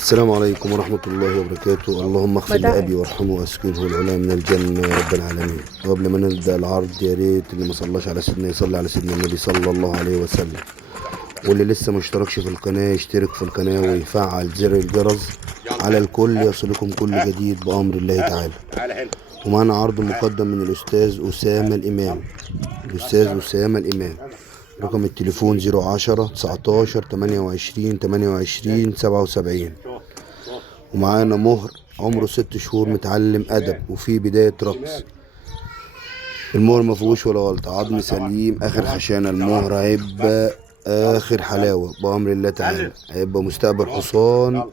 السلام عليكم ورحمة الله وبركاته. اللهم اغفر لأبي وارحمه واسكنه العلا من الجنة يا رب العالمين. وقبل ما نبدأ العرض يا ريت اللي ما صلاش على سيدنا يصلي على سيدنا النبي صلى الله عليه وسلم، واللي لسه ما اشتركش في القناة يشترك في القناة ويفعل زر الجرس على الكل يصلكم كل جديد بأمر الله تعالى. ومعنا عرض مقدم من الأستاذ أسامة الإمام. رقم التليفون 010 19 28 28 77. ومعانا مهر عمره 6 شهور متعلم أدب وفي بداية رقص. المهر مفيهوش ولا غلطة، عظم سليم آخر خشانة. المهر هيبقى آخر حلاوة بأمر الله تعالى، هيبقى مستقبل حصان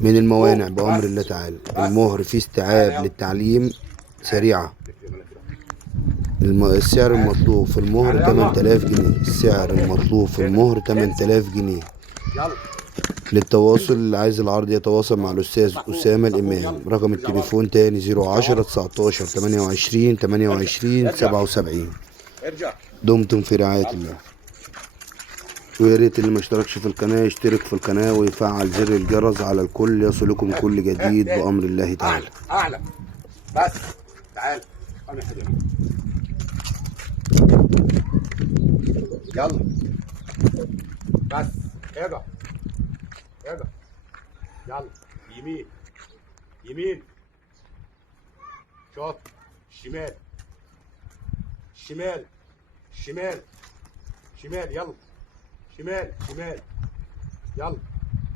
من الموانع بأمر الله تعالى. المهر فيه استيعاب للتعليم سريعة. السعر المطلوب في المهر 8000 جنيه. للتواصل اللي عايز العرض يتواصل مع الأستاذ أسامة الإمام. رقم التليفون تاني 010 19 28 28 77. دمتم في رعاية الله. ويا ريت اللي ما اشتركش في القناة يشترك في القناة ويفعل زر الجرس على الكل يصلكم كل جديد بأمر الله تعالى. أعلى بس تعال يلا بس ارجع يلا يمين شوط شمال يلا شمال يلا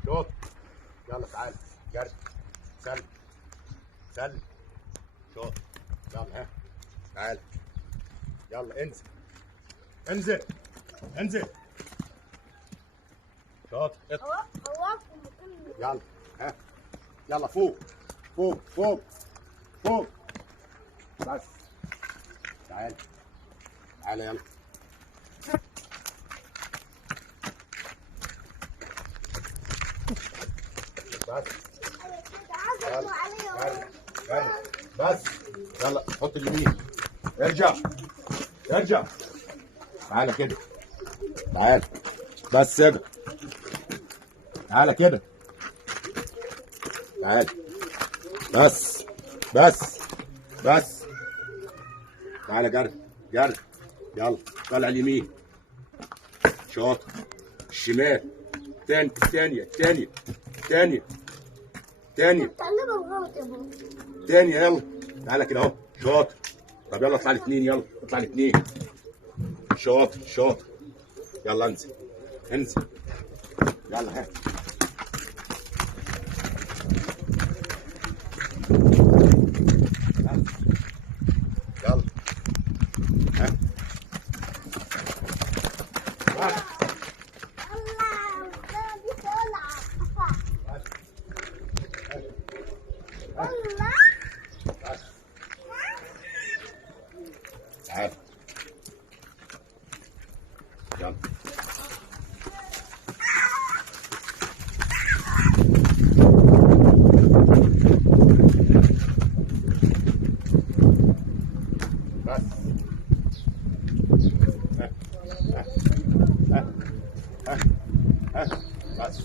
شوط يلا تعال جري سلم شوط يلا ها تعال يلا انزل شوط يلا ها يلا فوق بس تعال يلا بس يلا حط اليمين ارجع تعالى كده تعال بس ارجع تعالى كده تعال بس تعالى جري يلا طلع اليمين شوط الشمال تانية يلا تعالى كده اهو شوط. طب يلا اطلع الاثنين شوط يلا انزل يلا ها يلا ها تعال يلا بس